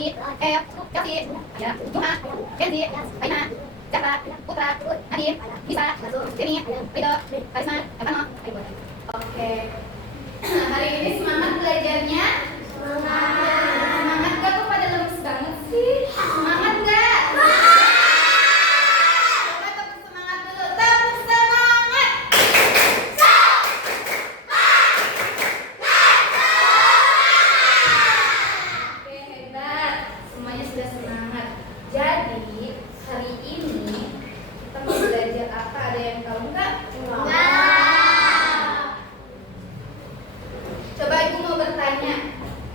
Laki, Chelsea, Juha, Kenzi, Aina, Jaka, Putra, Adi, Nisa, Deni, Rido, Karisma, Evano. Oke. Hari ini semangat belajarnya? Semangat. Semangat gak? Kok pada lemes banget sih? Semangat gak? Coba tepuk semangat dulu. Tepuk semangat. Oke, hebat. Semuanya sudah semangat. Jadi, hari ini kita mau belajar apa? Ada yang tahu nggak? Coba ibu mau bertanya.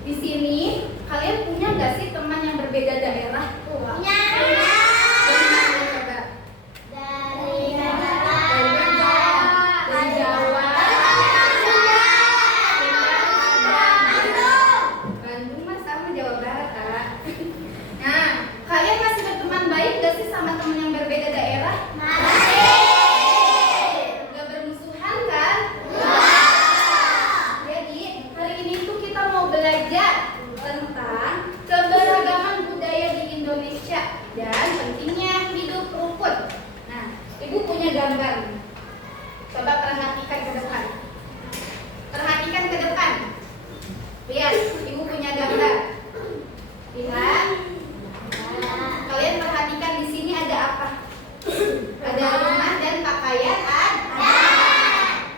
Di sini kalian punya nggak sih teman yang berbeda daerah? Punya. Dari mana coba? Dari Jawa. Bandung mah sama Jawa Barat, Kak. Nah, kalian masih berteman baik nggak sih sama teman yang berbeda daerah? Nggak bermusuhan kan? Jadi hari ini tuh kita mau belajar tentang keberagaman budaya di Indonesia dan pentingnya hidup rukun. Nah, ibu punya gambar. Coba perhatikan ke depan. Perhatikan ke depan. Lihat, ibu punya gambar. Lihat. Kalian perhatikan di sini ada apa? Ada rumah dan pakaian ada.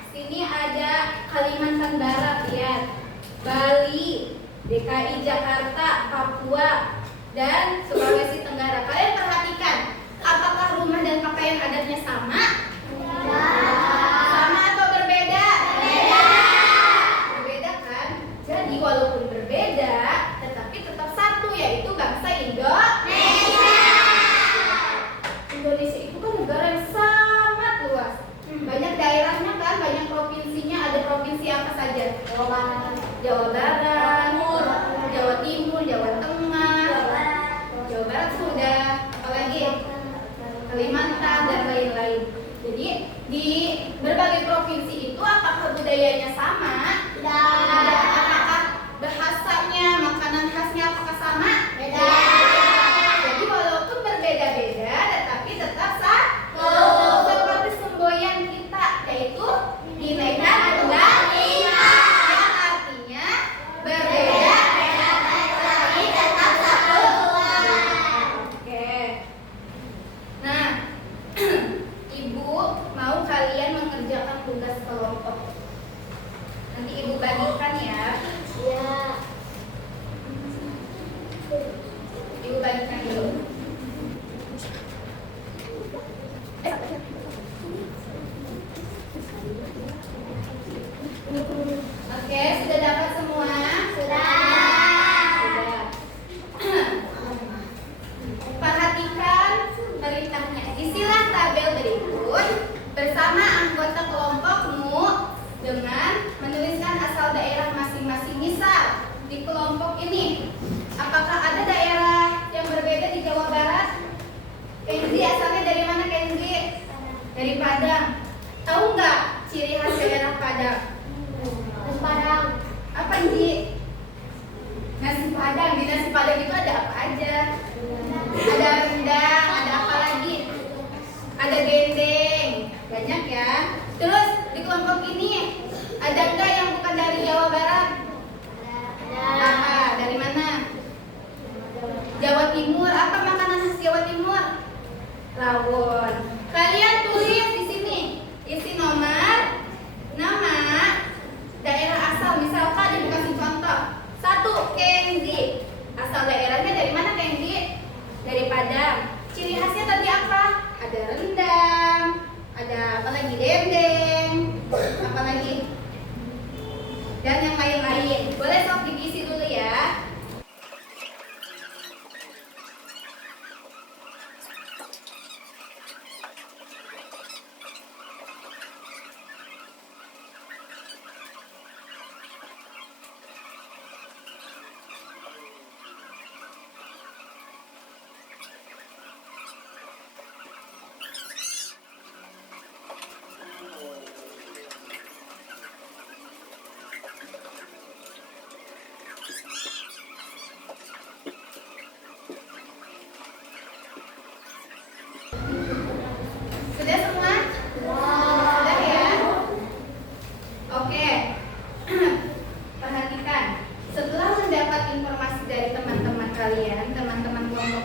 Sini ada Kalimantan Barat, lihat. Bali, DKI Jakarta, Papua, dan Sulawesi Tenggara. Kalian perhatikan, apakah rumah dan pakaian adatnya sama? Sama atau berbeda? Berbeda kan? Jadi walaupun berbeda, tetapi tetap satu, yaitu bangsa Indonesia. Indonesia itu kan negara yang sangat luas. Banyak daerahnya kan, banyak provinsinya. Ada provinsi apa saja? Jawa Barat, Jawa Timur, Jawa Tengah, Jawa Barat sudah, apalagi Kalimantan dan lain-lain. Jadi di berbagai provinsi itu apakah budayanya sama? Apakah bahasanya, makanan khasnya apakah sama? Jadi walaupun berbeda-beda, tetapi tetap satu. Seperti semboyan kita, yaitu Bhinneka Tunggal Ika. Yang artinya berbeda, tapi tetap satu. Oke. Nah, ibu mau kalian mengerjakan tugas kelompok. Nanti ibu bagikan ya. Ibu bagikan dulu. Oke, sudah dapat semua? Sudah. Perhatikan perintahnya. Isilah tabel berikut bersama anggota kelompokmu dengan menuliskan asal daerah masing-masing. Misal, di kelompok ini, apakah ada daerah yang berbeda di Jawa Barat? Kenzi asalnya dari mana, Kenzi? Dari Padang. Tahu nggak ciri khas daerah Padang? Apa, Nji? Nasi Padang. Di nasi Padang itu ada apa aja? Ada rendang, ada apa lagi? Ada dendeng. Banyak ya. Terus di kelompok ini ada nggak yang bukan dari Jawa Barat? Apa? Dari mana? Jawa Timur. Apa makanan khas Jawa Timur? Rawon. Kalian tulis di sini. Isi nomor, nama, daerah asal. Misalkan ibu kasih contoh. 1. Kenzi. Asal daerahnya dari mana, Kenzi? Dari Padang. Ciri khasnya tadi apa? Ada rendang, ada apa lagi? Dendeng, apa lagi? Dan yang lain-lain. Boleh sok diisi dulu ya.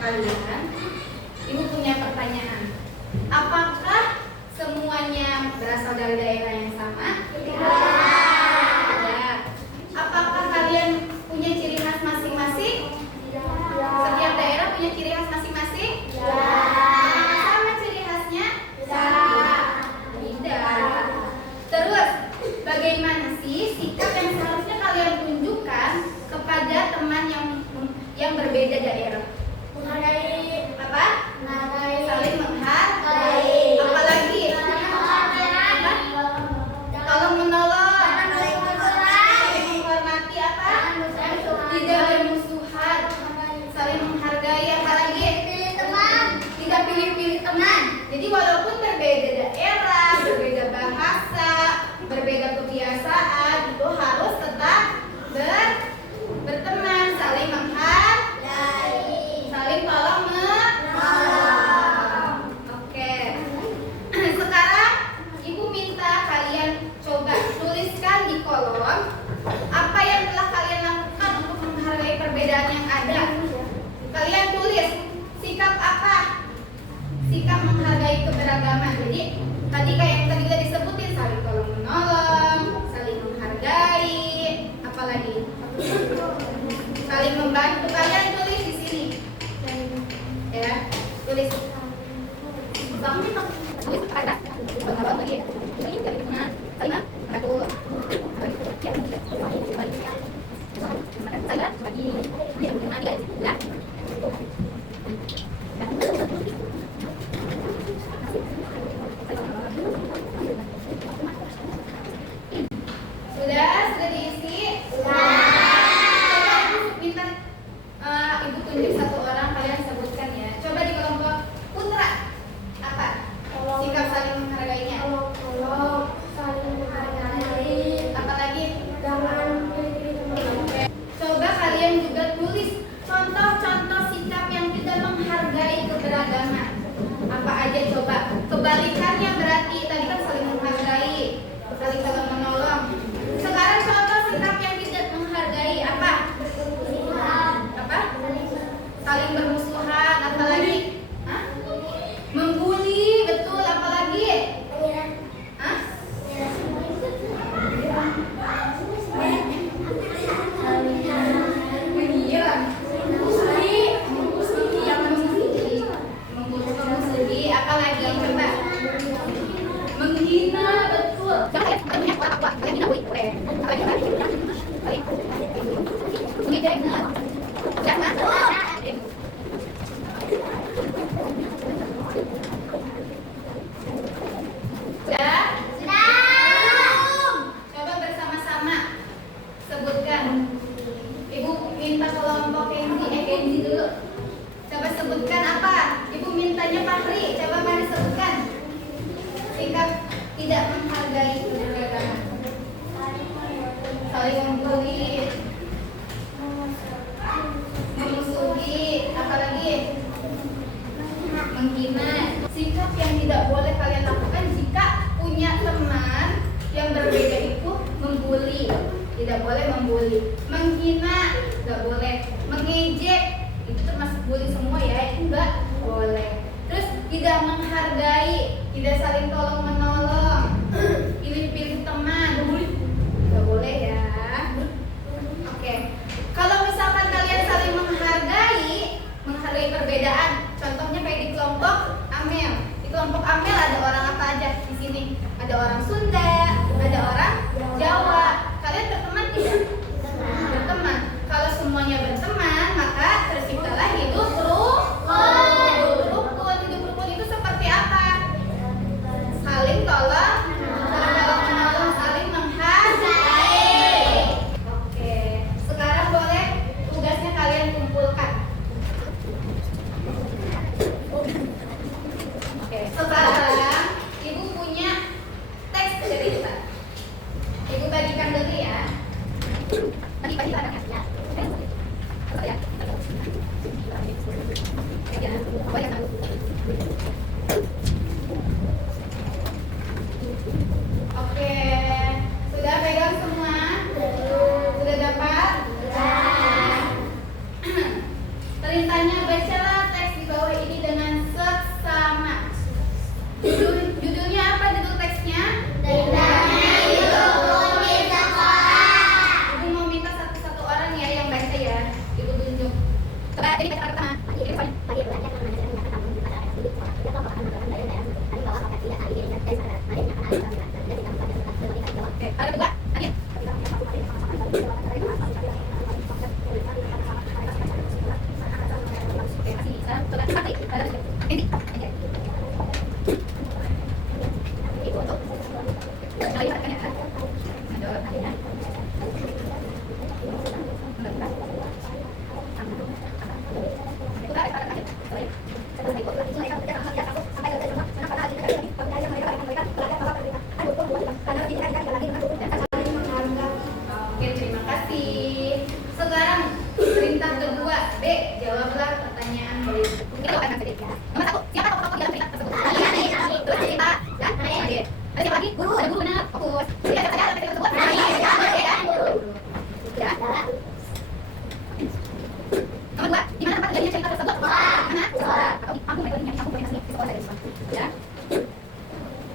kalian, Ibu punya pertanyaan. Apakah semuanya berasal dari daerah yang sama? Tidak. Apakah kalian punya ciri khas masing-masing? Setiap daerah punya ciri khas masing-masing? Sama ciri khasnya? Tidak. Terus, bagaimana sih sikap yang seharusnya kalian tunjukkan kepada teman yang berbeda daerah? Menghargai. Apa? Menghargai. Saling menghargai. Apalagi? Apa? Tolong menolong. Saling menghormati apa? Tidak bermusuhan. Saling menghargai. Apalagi? Tidak pilih-pilih teman. Jadi walaupun berbeda daerah, berbeda bahasa, berbeda kebiasaan, itu harus tetap berteman, saling menghargai, saling tolong menolong. Oke. Sekarang Ibu minta kalian coba tuliskan di kolom apa yang telah kalian lakukan untuk menghargai perbedaan yang ada. Kalian tulis sikap apa? Sikap menghargai keberagaman. Jadi tadi kayak yang tadi udah disebutin, saling tolong menolong, saling menghargai, apalagi saling membantu. Kalian tulis di sini, ya, tulis. Sudah diisi? Coba Ibu minta Ibu tunjuk satu orang, kalian sebutkan ya. Coba di kelompok putra apa? Sikap saling menghargainya. Saling menghargai. Apalagi? Jangan pilih-pilih. Coba kalian juga tulis contoh-contoh sikap yang tidak menghargai keberagaman. Apa aja coba? Kebalikannya berarti tadi kan saling menghargai, saling tolong menolong. Sekarang contoh sikap yang tidak menghargai apa? Apa? Saling bermusuhan. Apalagi? Hah? Membuli, betul. Apalagi? Hah? Menyiram. Memusuhi. Apalagi? Coba. Menghina, betul. Sudah? Coba bersama-sama sebutkan. Ibu minta kelompok Kenzi dulu. Coba sebutkan apa? Ibu mintanya Fahri. Coba mari sebutkan. Sikap tidak menghargai keberagaman. Saling membuli, memusuhi, apalagi? Menghina. Sikap yang tidak boleh kalian lakukan jika punya teman yang berbeda itu membuli. Tidak boleh membuli. Menghina, tidak boleh. Mengejek, itu termasuk bully semua ya, itu enggak boleh. Terus tidak menghargai, tidak saling tolong menolong, pilih-pilih teman, nggak boleh ya. Oke, kalau misalkan kalian saling menghargai perbedaan, contohnya kayak di kelompok Amel. Di kelompok Amel ada orang apa aja di sini? Ada orang Sunda, ada orang Jawa. Kalian berteman tidak? Berteman. Kalau semuanya berteman, maka terciptalah hidup rukun. Hidup rukun itu seperti apa? Saling tolong menolong, saling menghargai. Oke, sekarang boleh tugasnya kalian kumpulkan. Oke, sekarang Ibu punya teks cerita. silakan saja. Nomor 1, siapa tokoh-tokoh di dalam cerita tersebut? Terus cerita, ya? Oke. Ada siapa lagi? Guru, ada guru benar. Fokus. Jadi ada saja dalam cerita tersebut. Ya. Ya. Nomor 2, di mana tempat terjadinya cerita tersebut? Mana? Atau di kampung metodenya, kampung koordinasi di sekolah dari sekolah. Ya.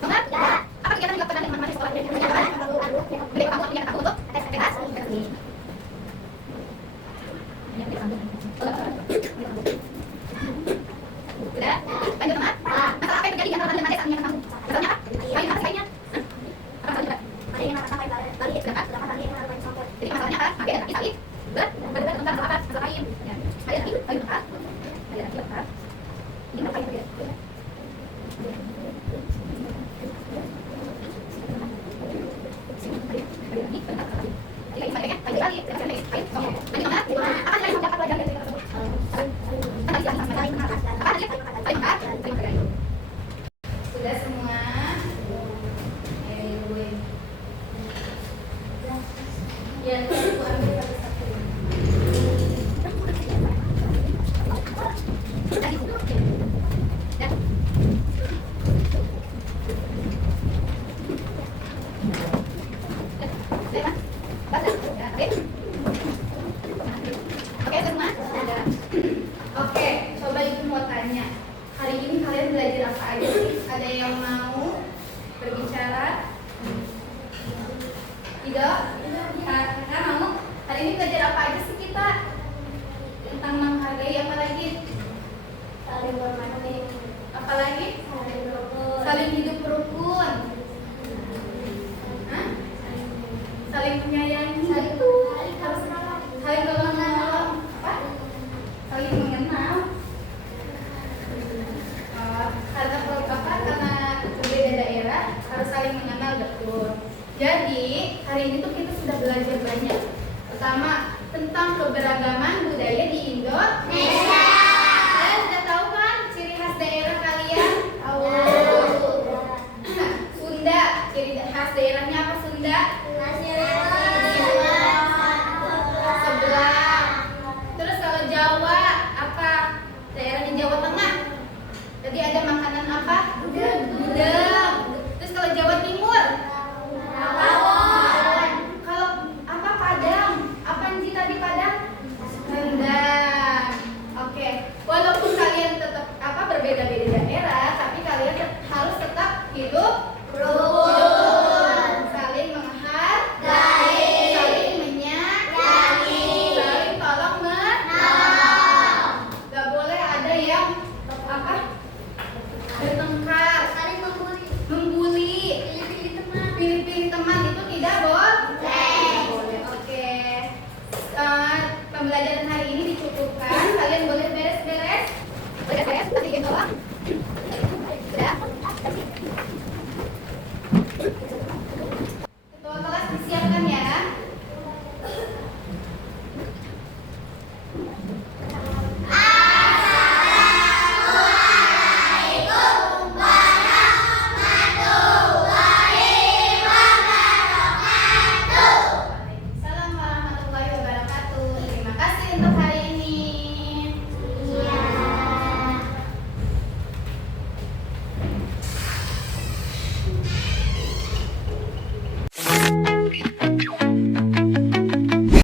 Nomor 3, apa kegiatan yang dilakukan oleh teman-teman di sekolah? Beri kamu kegiatan kamu untuk aktivitas ini. Sudah? Lanjut nomor. Masalah apa yang terjadi di antara teman-teman saat mengingat kamu? Masalahnya apa? Kalian apa sekalinya? Apa masalahnya? Jadi masalahnya apa? Ada lagi saling berdebat tentang masalah apa? Masalah lain. Ya. Ada lagi? Ayo bentar. Ada lagi bentar. Ini apa yang terjadi? Sudah semua? Ya, aku ambil satu-satu. Ya. Oke, semua? Oke, coba ibu mau tanya. Hari ini kalian belajar apa aja sih? Ada yang mau berbicara? Tidak? Kakak mau? Hari ini belajar apa aja sih kita? Tentang menghargai apa lagi? Saling bermati. Apa lagi? Saling berukun. Saling hidup rukun. Hah? Saling menyayangi. Saling Itu. harus menolong. Saling tolong menolong. Apa? Saling mengenal. Karena berbeda daerah harus saling mengenal, betul. Jadi hari ini tuh kita sudah belajar banyak. Pertama tentang keberagaman